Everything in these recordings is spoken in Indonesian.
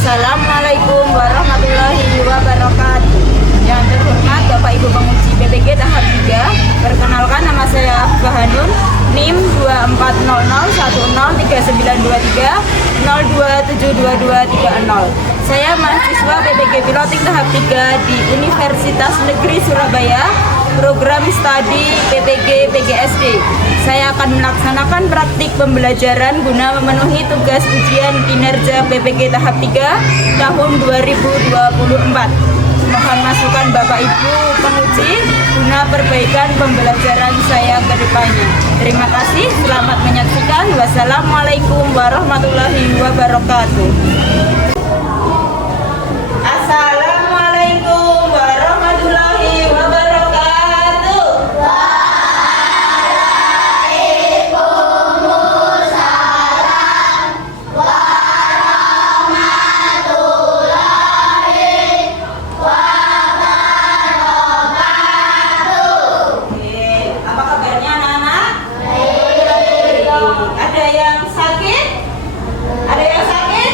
Assalamualaikum warahmatullahi wabarakatuh. Yang terhormat Bapak Ibu penguji PPG tahap 3, perkenalkan nama saya Bahanun, NIM 2400103923 Saya mahasiswa PPG Piloting tahap 3 di Universitas Negeri Surabaya, program studi PPG PGSD. Saya akan melaksanakan praktik pembelajaran guna memenuhi tugas ujian kinerja PPG tahap 3 tahun 2024. Mohon masukan Bapak Ibu penguji guna perbaikan pembelajaran saya ke depannya. Terima kasih, selamat menyaksikan. Wassalamualaikum warahmatullahi wabarakatuh. Assalamualaikum warahmatullahi wabarakatuh. Apa kabarnya anak-anak? Baik. Ada yang sakit? Ada yang sakit?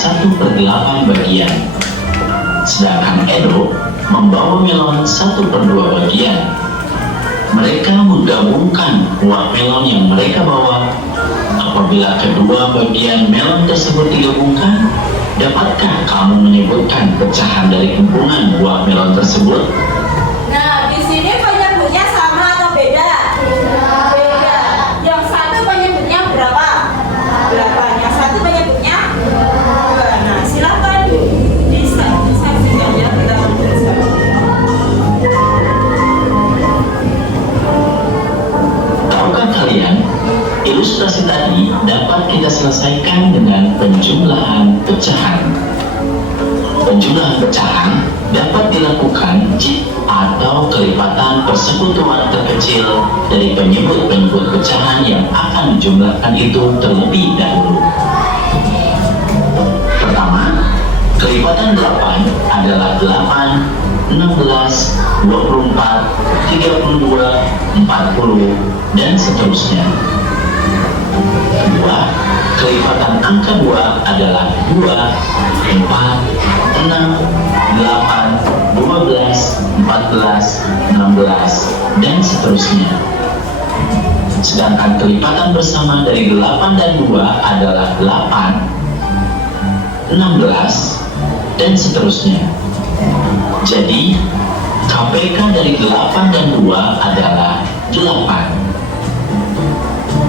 1/8 bagian. Sedangkan Edo membawa melon 1/2 bagian. Mereka menggabungkan uang melon yang mereka bawa. Apabila kedua bagian melon tersebut digabungkan, dapatkah kamu menyebutkan pecahan dari gabungan buah melon tersebut? Nah, di sini penyebutnya sama atau beda? Beda. Yang satu penyebutnya berapa? 8. Yang satu penyebutnya 2. Nah, silakan disaksikan ya, kita bersama. Tahukah kalian, ilustrasi tadi dapat kita selesaikan dengan penjumlahan pecahan. Penjumlahan pecahan dapat dilakukan atau kelipatan persekutuan terkecil dari penyebut-penyebut pecahan yang akan dijumlahkan itu terlebih dahulu. Pertama, kelipatan 8 adalah 8, 16, 24, 32, 40, dan seterusnya. Kedua, kelipatan angka 2 adalah 2, 4, 6, 8, 12, 14, 16, dan seterusnya. Sedangkan kelipatan bersama dari 8 dan 2 adalah 8, 16, dan seterusnya. Jadi, KPK dari 8 dan 2 adalah 8.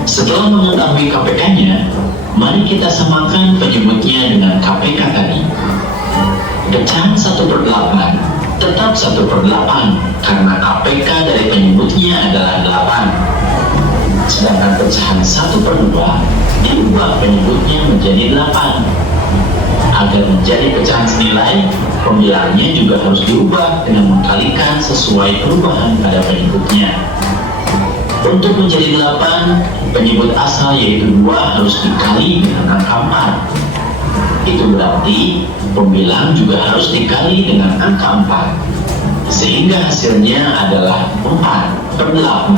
Setelah mengetahui KPK-nya, mari kita samakan penyebutnya dengan KPK tadi. Pecahan 1/8 tetap 1/8 karena KPK dari penyebutnya adalah 8. Sedangkan pecahan 1/2 diubah penyebutnya menjadi 8. Agar menjadi pecahan senilai, pembilangnya juga harus diubah dengan mengkalikan sesuai perubahan pada penyebutnya. Untuk menjadi 8, penyebut asal yaitu 2 harus dikali dengan angka 4. Itu berarti pembilang juga harus dikali dengan angka 4. Sehingga hasilnya adalah 4/8.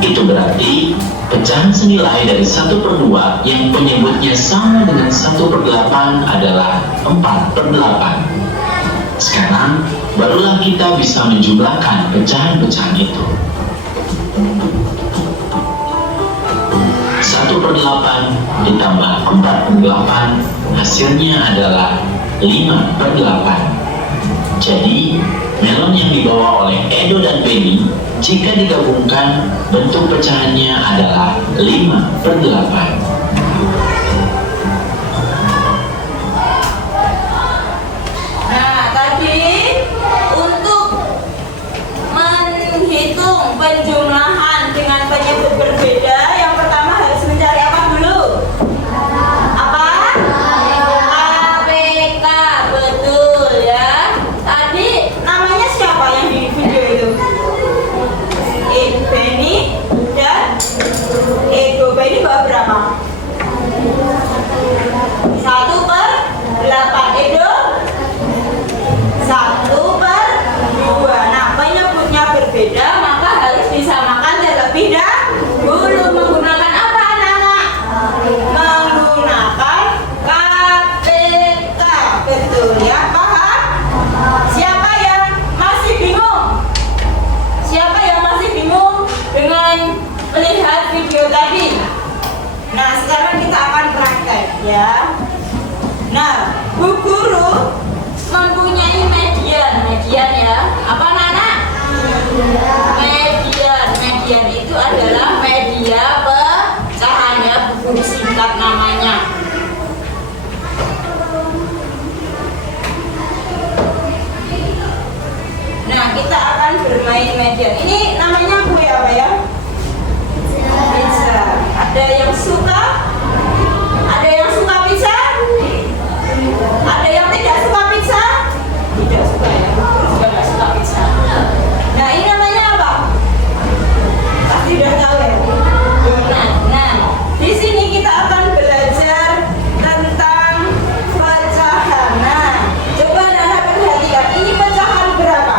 Itu berarti pecahan senilai dari 1/2 yang penyebutnya sama dengan 1/8 adalah 4/8. Sekarang barulah kita bisa menjumlahkan pecahan-pecahan itu. 1/8 ditambah 4/8 hasilnya adalah 5/8. Jadi melon yang dibawa oleh Edo dan Penny jika digabungkan bentuk pecahannya adalah 5/8. Nah, tadi untuk menghitung penjumlahan dengan penyebut berbeda, yang pertama harus mencari apa dulu? Apa? KPK, betul ya. Tadi namanya siapa yang di video itu? Benny dan Ego. Benny bawa berapa? 1/8. Edo 1/2. Nah, penyebutnya berbeda, maka harus disamakan terlebih dahulu. Menggunakan apa, anak-anak? Menggunakan KPK. Betul ya, paham? Siapa yang masih bingung? Siapa yang masih bingung dengan melihat video tadi? Nah, sekarang kita akan praktek ya. Nah, Bu Guru mempunyai median ya. Apa, anak-anak? Median itu adalah media pecahan ya, Bu Guru singkat namanya. Nah, kita akan bermain median. Ini namanya kue apa ya? Pizza. Ada yang suka? Ada yang suka pizza? Ada yang tidak suka pizza? Tidak suka ya? Juga nggak suka pizza. Nah, ini namanya apa? Pasti udah tahu ya? Donat. Nah, di sini kita akan belajar tentang pecahan. Nah, coba anak perhatikan. Ini pecahan berapa?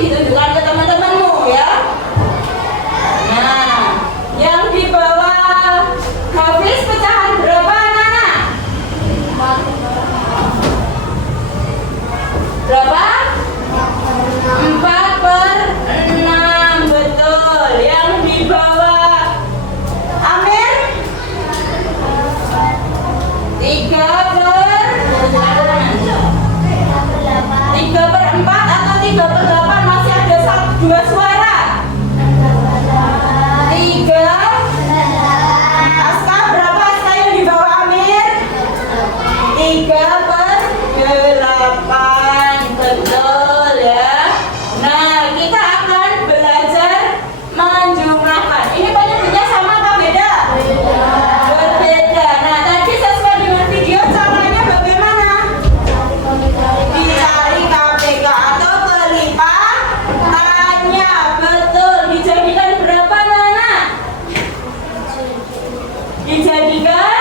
ditunjukkan ke teman-temanmu ya. Nah, yang di bawah Hafiz pecahan berapa anak-anak? Berapa? 4/6, betul. Yang di bawah Amir 3/4 atau 3/8, masih ada dua suara. 3. Aska berapa? Aska yang di bawah Amir 3/8, betul ya. Nah, kita akan belajar menjumlahkan. Ini penyebutnya sama apa beda? Berbeda. Nah, tadi sesuai dengan video caranya bagaimana? Dicari KPK atau kelipatannya. Betul. Dijadikan berapa, Nana? Dijadikan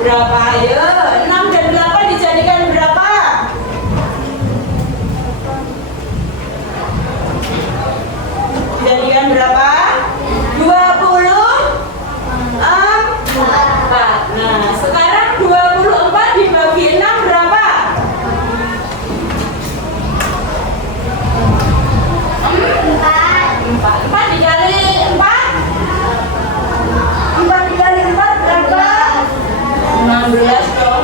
berapa? Ayo, 6 dan 8 dijadikan berapa? Dijadikan berapa? 24. Nah, sekarang 24 dibagi 6 berapa? 4 dikali 4? 4 dikali 4 berapa? 16 dong.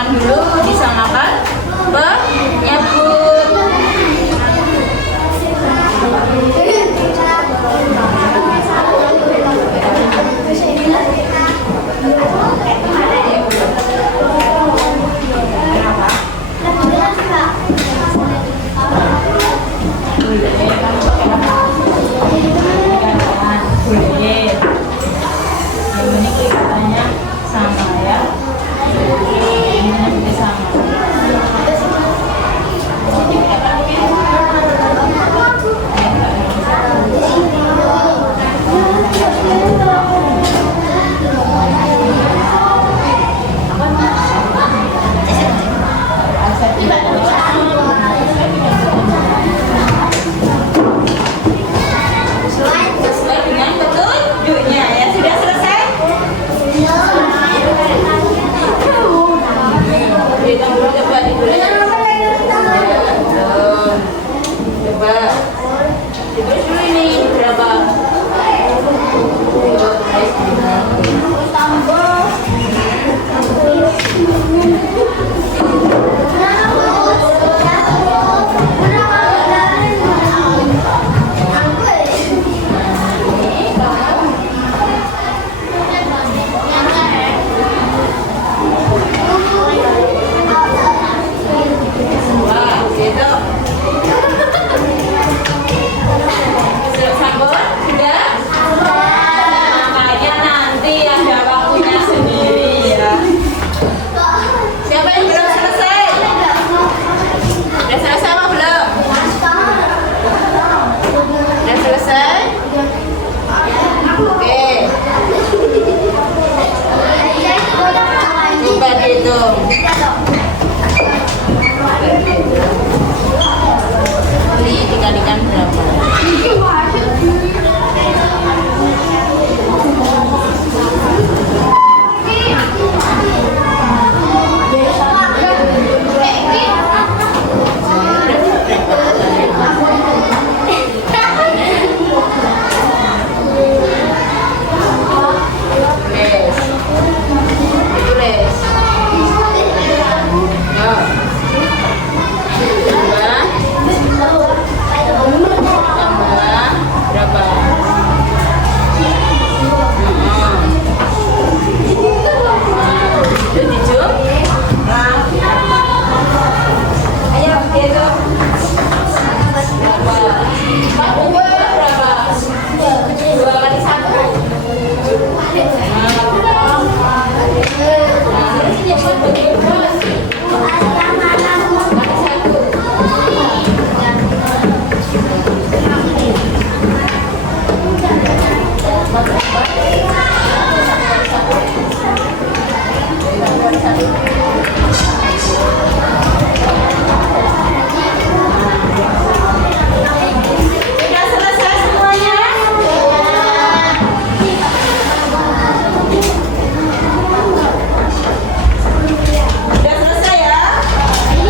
Silakan dulu disamakan penyebut. Boleh. Yang ini kelihatannya sama ya. Ini nanti sama. Sesuai dengan petunjuknya ya. Sudah selesai? Coba ditulis. Coba ditulis dulu ini berapa? Wah, gitu. Siap sambut? Sudah? Makanya nanti ada waktunya sendiri ya. Siapa yang belum selesai? Sudah selesai apa belum? Sudah selesai? Oke. Coba dihitung. Ini dikalikan berapa? Sudah selesai semuanya? Sudah selesai ya?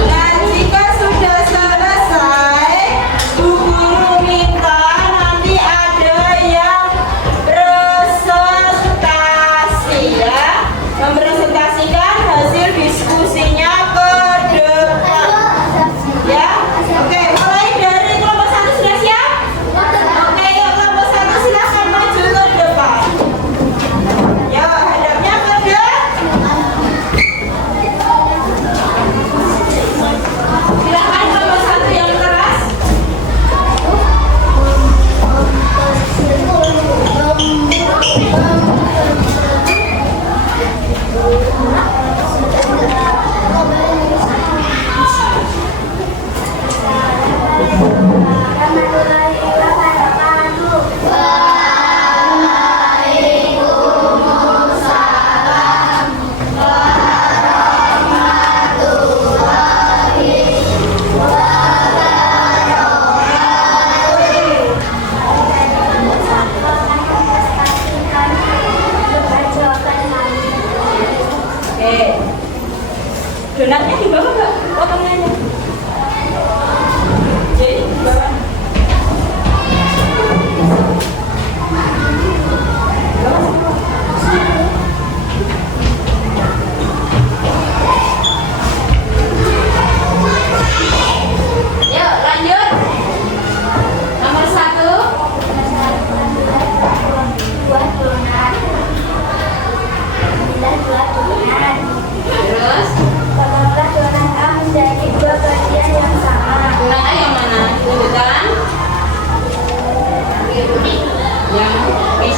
Dan jika sudah selesai, Bu Guru minta nanti ada yang presentasi ya, mempresentasikan hasil diskusinya ke depan ya. Oke, mulai dari kelompok 1 sudah siap? Oke, yuk kelompok 1 silahkan maju ke depan. Yuk, hadapnya ke depan. Silahkan kelompok 1 yang keras. Oke. Donatnya di bawah nggak? Potongannya. Jadi di bawah.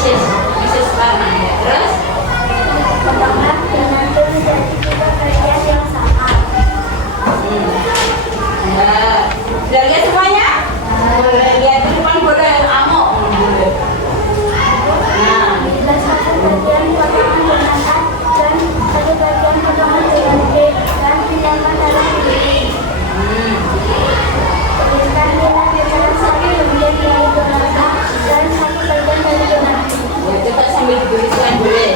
Mrs. Parman ya. Terus Kembangkan dengan menjadi juga kerja yang sama. nah, sudah lihat semuanya? Boleh lihat di depan bodoh yang amok. Nah, Dan satu bagian potongan dengan A dan satu bagian potongan dengan B dan pindahkan dalam piring. Tuliskan nilai dengan satu bagian dari donat A dan satu bagian dari donat B. ya, kita sambil dituliskan boleh.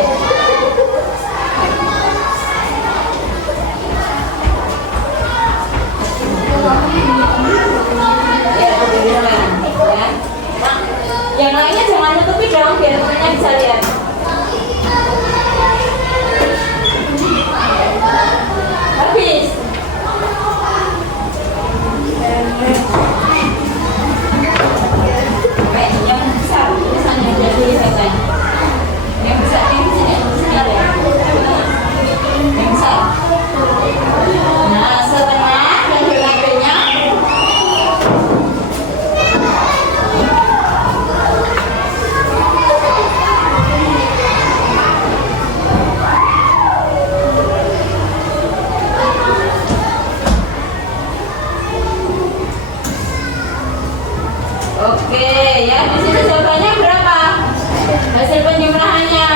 Ya, tuliskan. Ya. Nah, yang lainnya jangan nutupi dong biar temennya bisa lihat. Habis. Baik, yang besar tulisannya jadi selesai. Yang besar yang sini ada. Yang besar. Nah, setengah dan belakangnya. Oke, ya di sini jawabannya berapa? Hasil penjumlahannya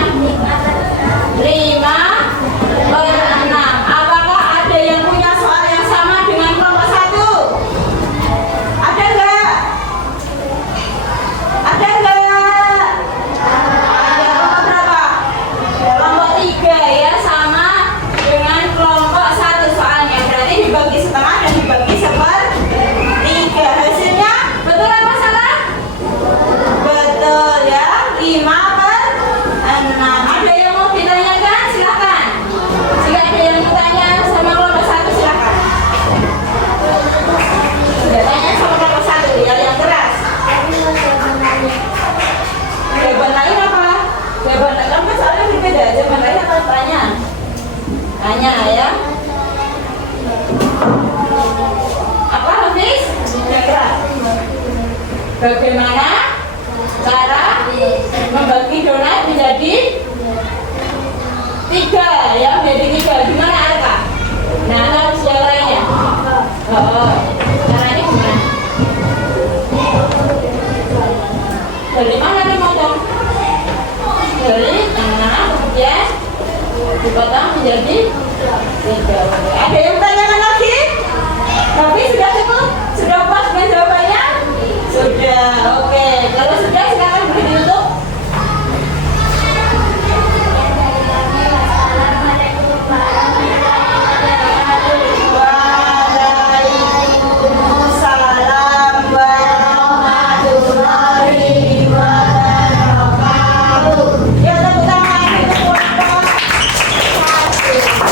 5/6. Apakah ada yang punya soal yang sama dengan kelompok 1? Ada enggak? Ada enggak? Ada kelompok berapa? Kelompok 3 ya, sama dengan kelompok 1 soalnya. Berarti dibagi setengah dan dibagi 1/3. Hasilnya betul apa salah? Betul ya, 5/6. Ada yang mau ditanyakan? Silakan. Jika ada yang mau tanya sama kelompok 1 silakan. Sudah tanya sama kelompok 1 ya, yang keras. Jawaban lain apa? Jawaban lain kan soalnya berbeda. Jawaban lain apa? Tanya. Tanya ya. Apa Hafiz? Yang keras. Bagaimana cara membagi donat menjadi 3 ya, menjadi 3? Gimana Arka? Nah, harus yang lainnya. Oh, caranya gimana? Dari mana dimotong? Dari tengah, kemudian dipotong menjadi 3. Ada yang tanyakan lagi? Tapi sudah cukup? Sudah pas dengan jawabannya? Sudah, oke. Kalau sudah silakan beri ditutup. Waalaikumsalam warahmatullahi wabarakatuh. Ya, tepuk tangan untuk kelompok 1.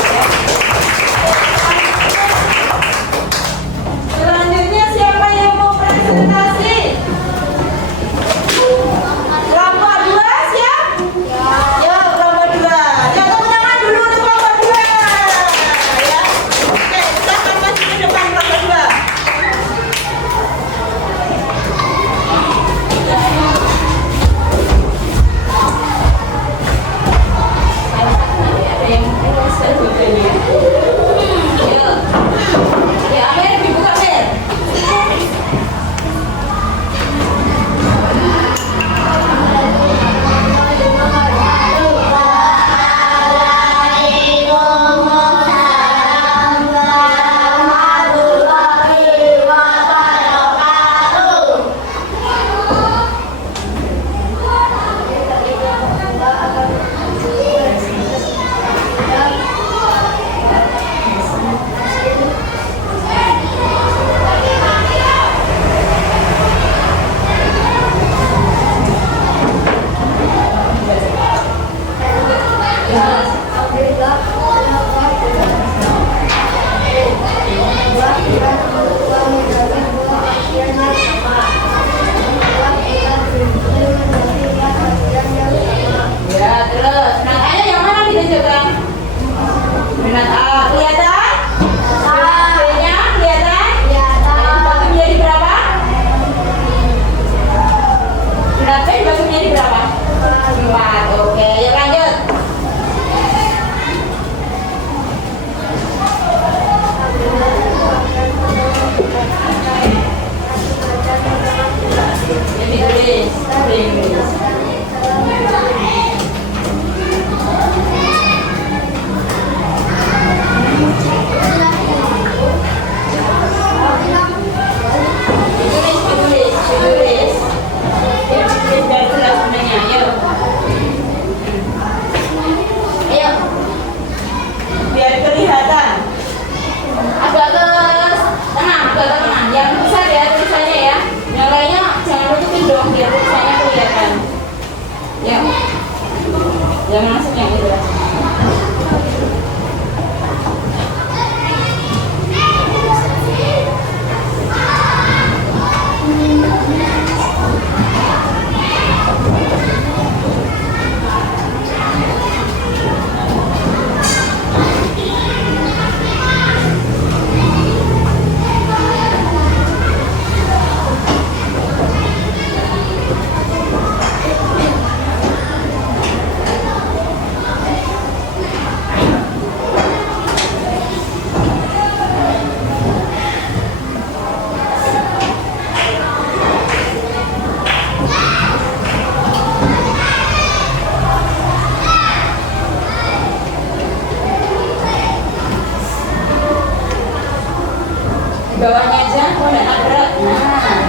bawahnya aja, kalau nggak berat. Nah,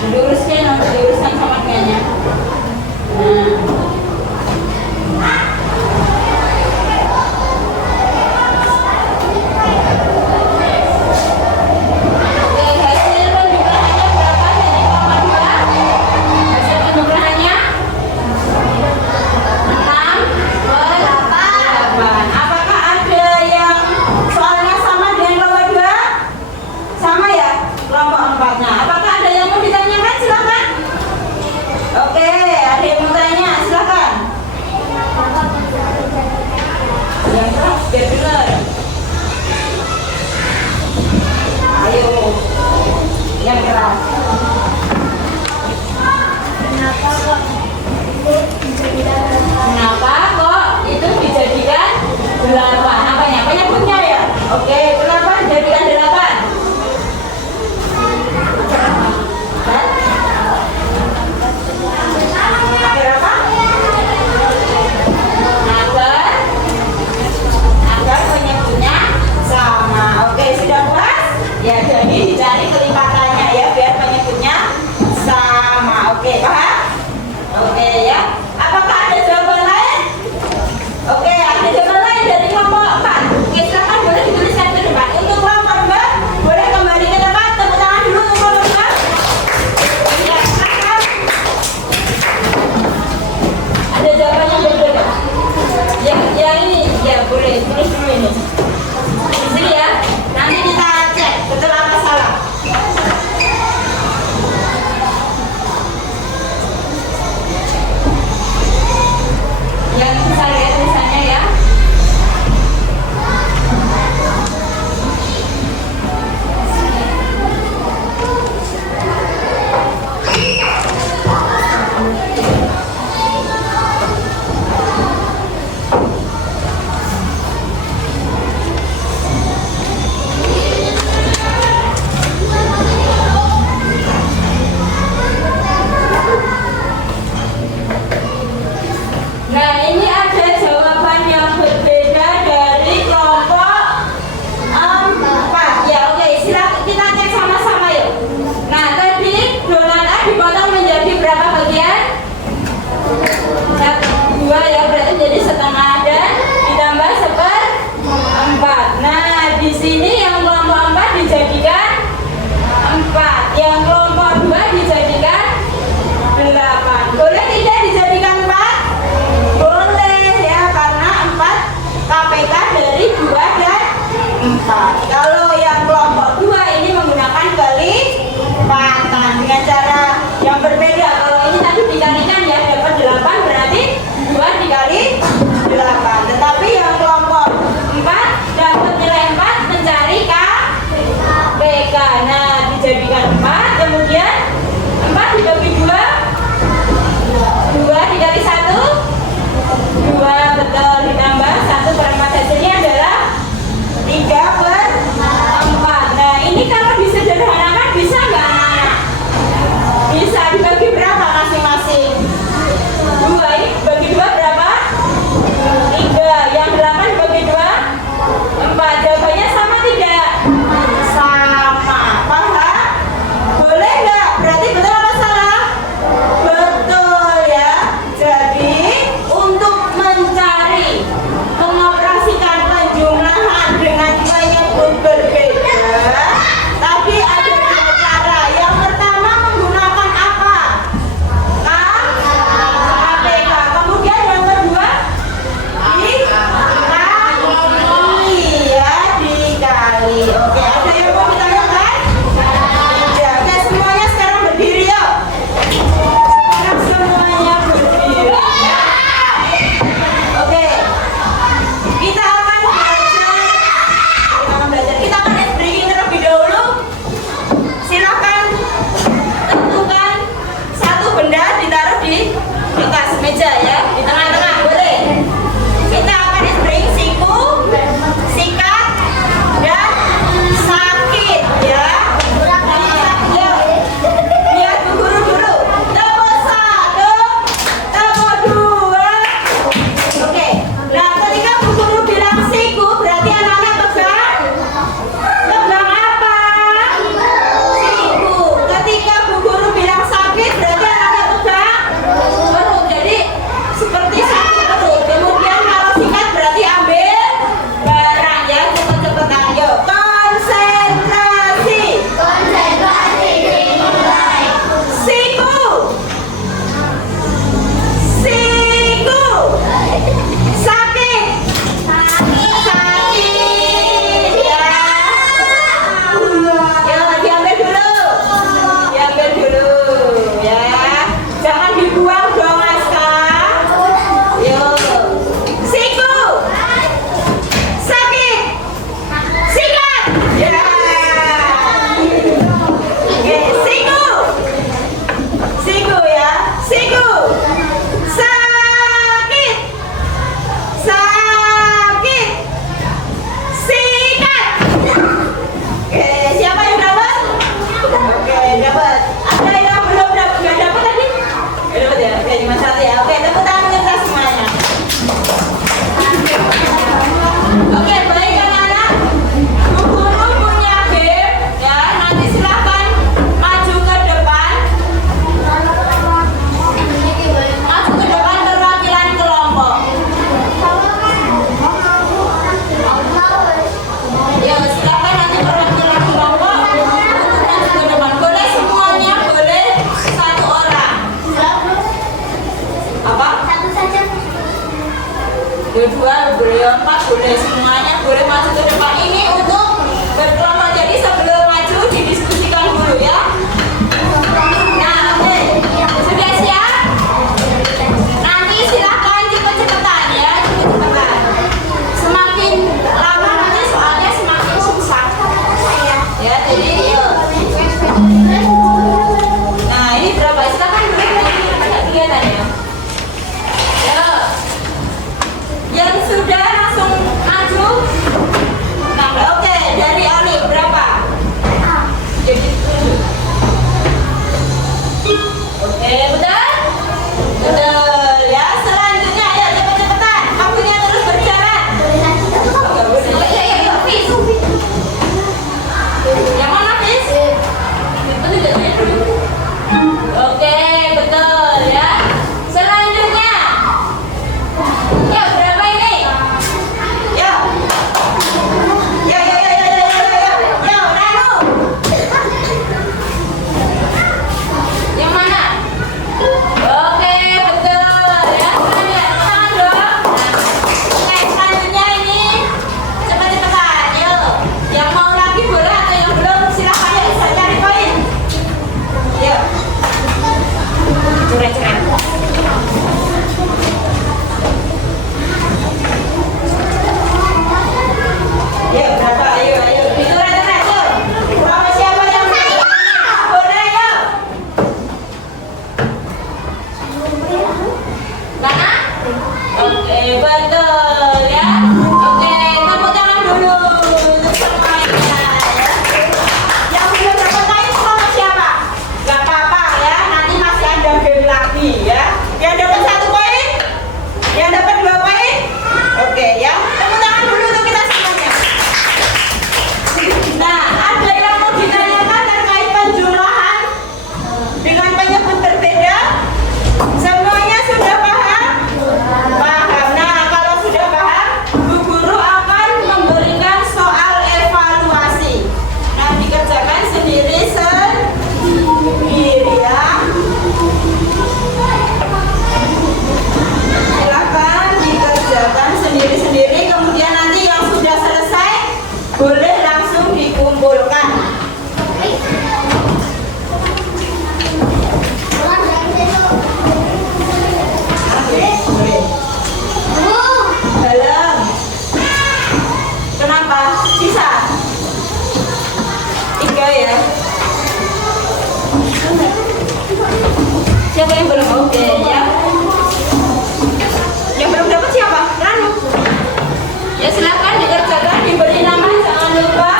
diluruskan, nanti diluruskan sama kayaknya. Oke, hasil penjumlahannya berapa dari koma 2? Hasil penjumlahannya 6 per 8. Apakah ada yang soalnya sama dengan kelompok 2? Sama ya, kelompok 4-nya. Apakah ada yang mau ditanyakan? Silakan. Oke, ada yang mau tanya, silakan. Yang keras biar benar. Ayo, yang keras. Kenapa kok itu dijadikan 8? Apanya? Penyebutnya ya? Oke, kenapa dijadikan 8? Agar apa? Agar penyebutnya sama. Oke, sudah puas? Ya, jadi dicari kelipatannya ya, biar penyebutnya sama. Oke, paham? Oke ya. Apakah ada jawaban lain? Oke, ada jawaban lain dari kelompok 4. Oke, silakan boleh dituliskan ke depan. Untuk kelompok 4, boleh kembali ke tempat. Tepuk tangan dulu untuk kelompok 4. Ya, silakan. Ada jawaban yang berbeda. Yang ini, ya boleh tulis dulu ini. Di sini ya. Nanti kita cek betul apa salah. Yang bisa lihat tulisannya ya. Nah, ini ada jawaban yang berbeda dari kelompok 4. Ya, oke, silakan kita cek sama-sama yuk. Nah, tadi donat A dipotong menjadi berapa bagian? 2 ya, berarti jadi setengah dan ditambah 1/4. Nah, di sini yang kelompok 4 dijadikan 4, yang kelompok 2 dijadikan 8. Boleh tidak dijadikan 4? Boleh ya, karena 4 KPK dari 2 dan 4. Kalau yang kelompok 2 ini menggunakan kelipatan dengan cara yang berbeda. Kalau ini tadi dikalikan ya dapat 8, berarti 2 dikali 8. Tetapi yang kelompok 4 dapat nilai 4 mencari KPK. Nah, dijadikan 4, kemudian 4 dibagi 2, 2 dikali 1, 2, betul, ditambah 1/4, hasilnya adalah 3/4. 2, beliau 4, boleh semuanya boleh maju ke depan. Ini untuk berkelompok, jadi sebelum maju didiskusikan dulu ya. Nah, oke, sudah siap? Nanti silahkan cepet-cepetan ya, cepet-cepetan. Semakin lama nanti soalnya semakin susah. Ya, jadi yuk. Nah, ini berapa? Silahkan boleh tidak kelihatan ya. Ya. Yang sudah langsung maju. Nah, oke, dari Oli berapa? Jadi 7. Oke, betul? Betul ya. Selanjutnya ayo cepet-cepetan. Waktunya terus berjalan. Iya, Fis. Yang mana, Fis? Oke, betul ya. Selanjutnya. Yuk, berapa ini? Yuk. Yuk, Ranu. Yang mana? Oke, betul ya. Selanjutnya, tangan dong. Oke, selanjutnya ini cepat-cepat. Yuk. Yang mau lagi boleh atau yang belum silahkan ya, bisa cari poin. Yuk. Coret-coret. Yuk, berapa? Ayo. Dicoret-coret, yuk. Berapa siapa yang boleh, yuk. Mana? Oke, betul ya. Oke, tepuk tangan dulu untuk semuanya ya. Yang belum dapat poin sama siapa? Gak apa-apa ya, nanti masih ada game lagi ya. Yang dapat 1 poin? Yang dapat 2 poin? Oke ya, tepuk tangan dulu untuk kita semuanya. Nah, ada yang mau ditanyakan terkait penjumlahan dengan penyebut berbeda? Semuanya sudah paham? Paham. Nah, kalau sudah paham, Bu Guru akan memberikan soal evaluasi. Nah, dikerjakan sendiri ya. Silakan dikerjakan sendiri-sendiri. Kemudian nanti yang sudah selesai boleh langsung dikumpulkan. Boleh. Dalam. Kenapa? Sisa? 3 ya. Siapa yang belum? Oke ya. Yang belum dapat siapa? Ranu. Ya silakan dikerjakan, diberi nama, jangan lupa.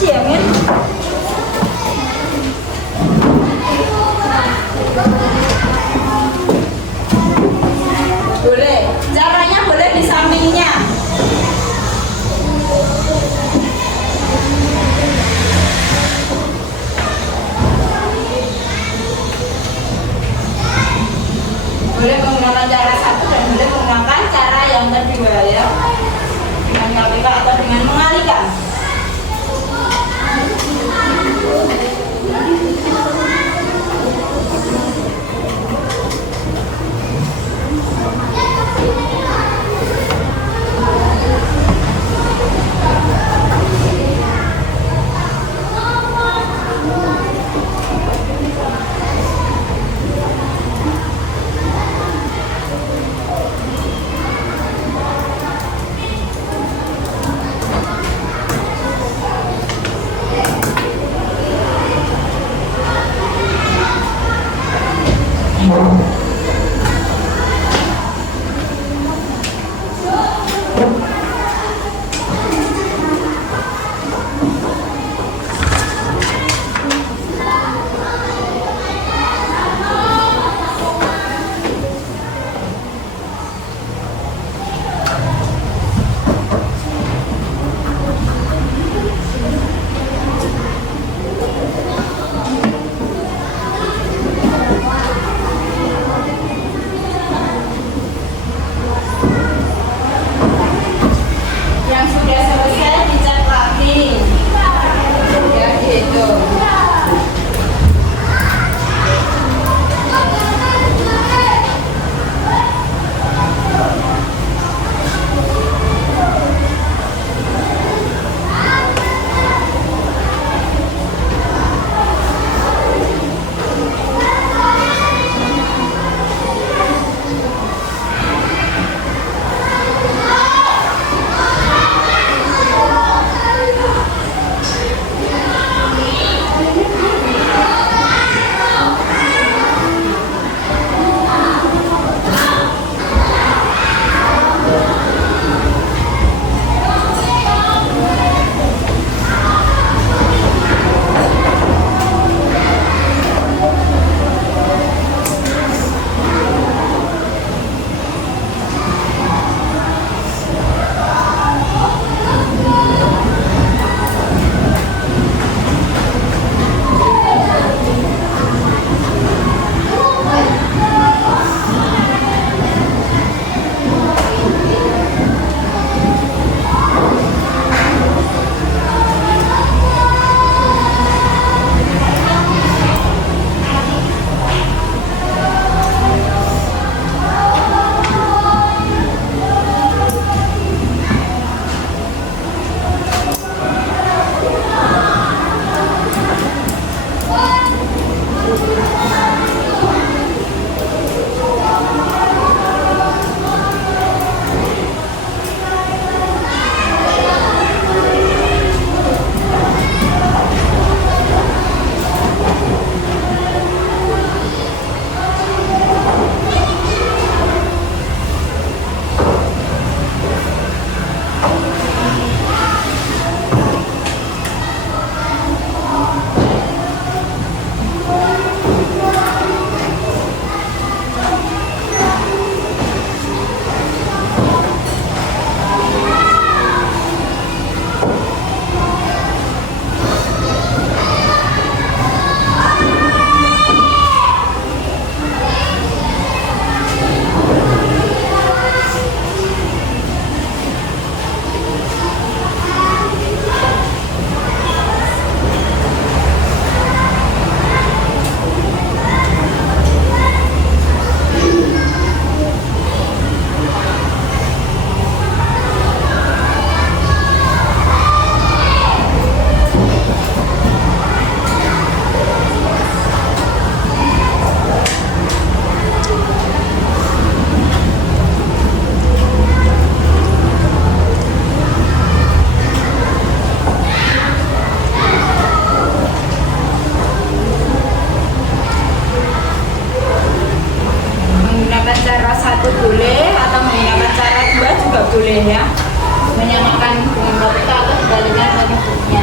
Siangin. Boleh. Caranya boleh di sampingnya. Boleh menggunakan cara satu dan boleh menggunakan cara yang kedua ya. Dengan KPK atau dengan mengalihkan. boleh ya. Menyamakan dengan roti atau sebaliknya bentuknya.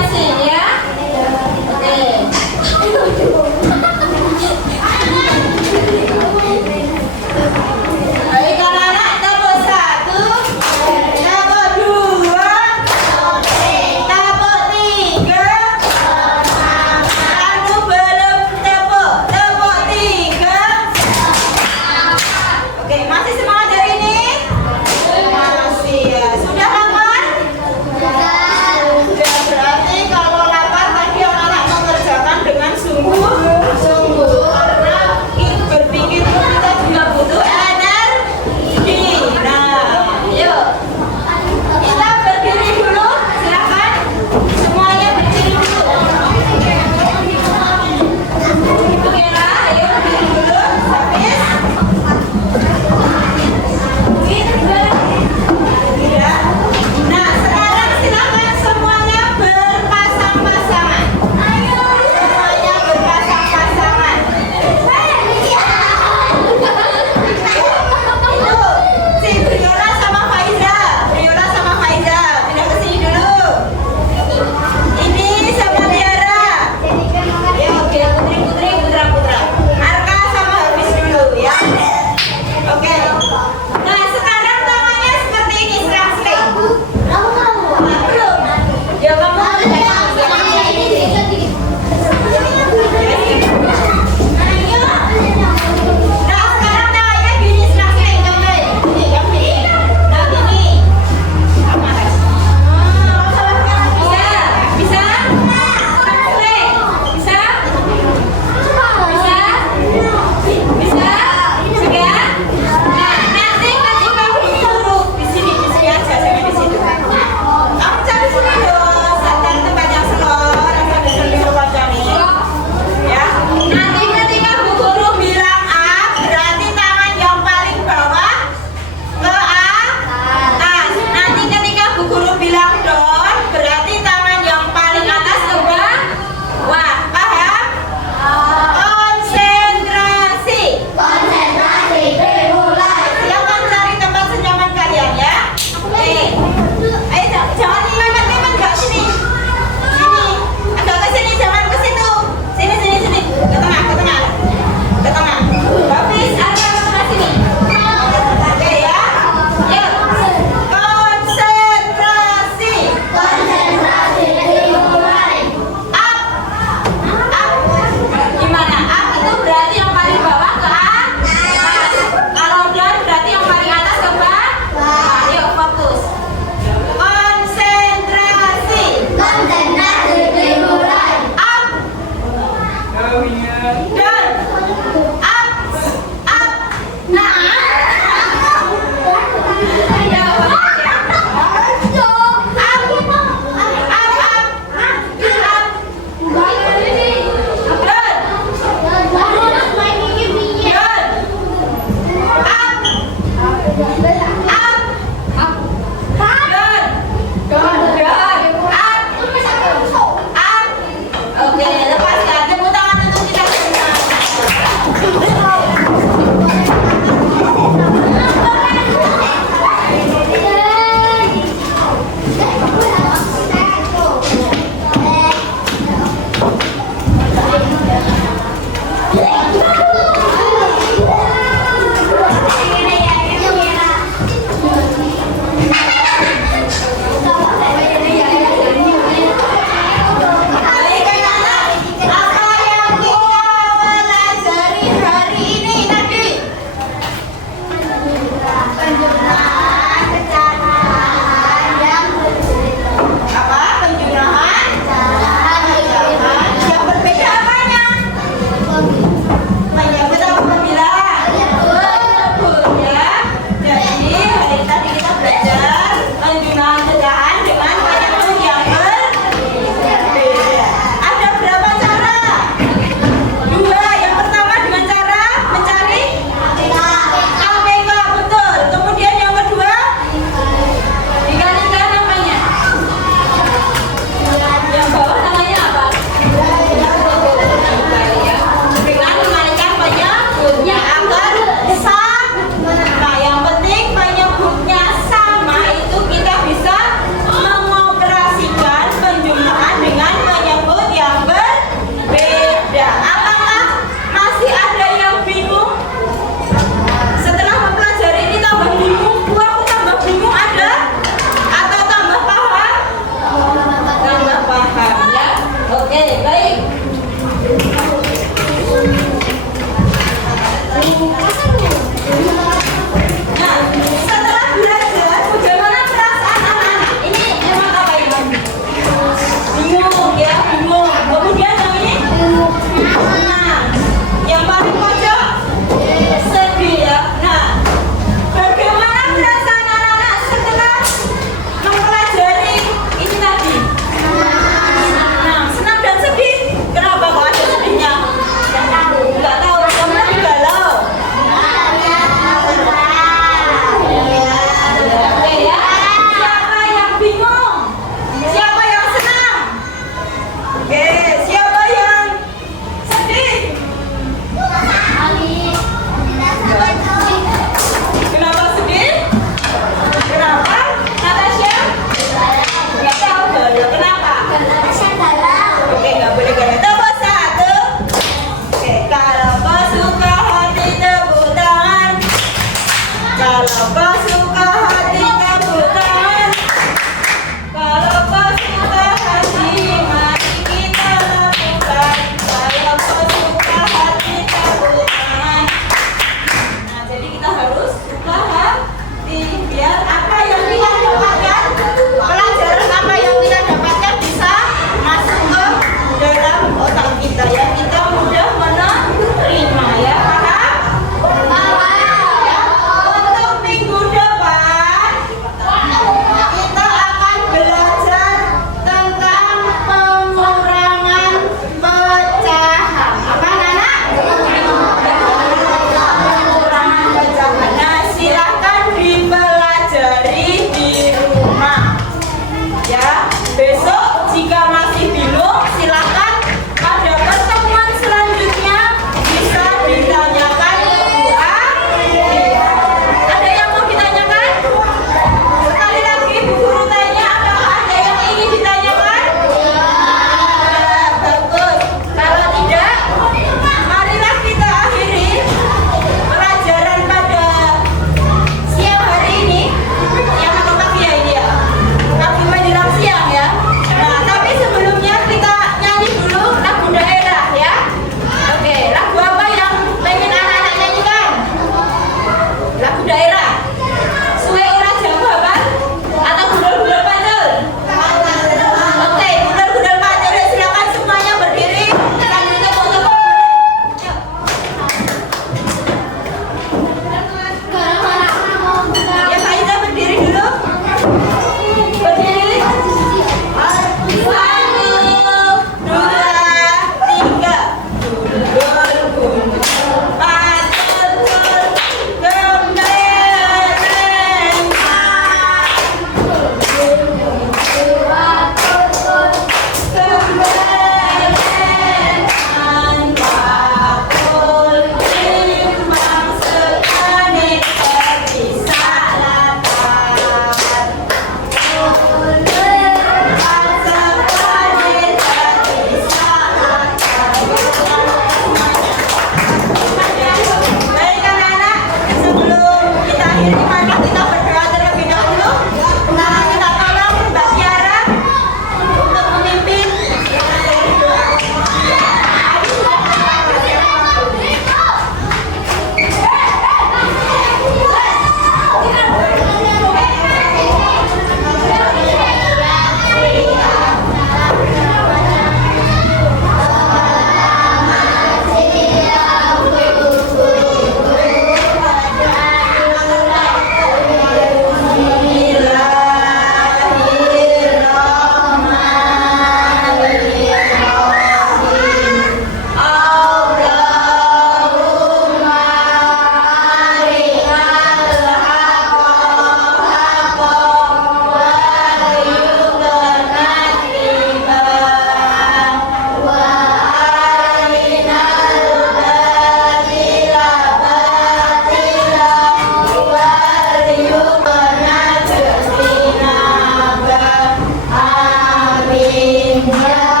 Ya.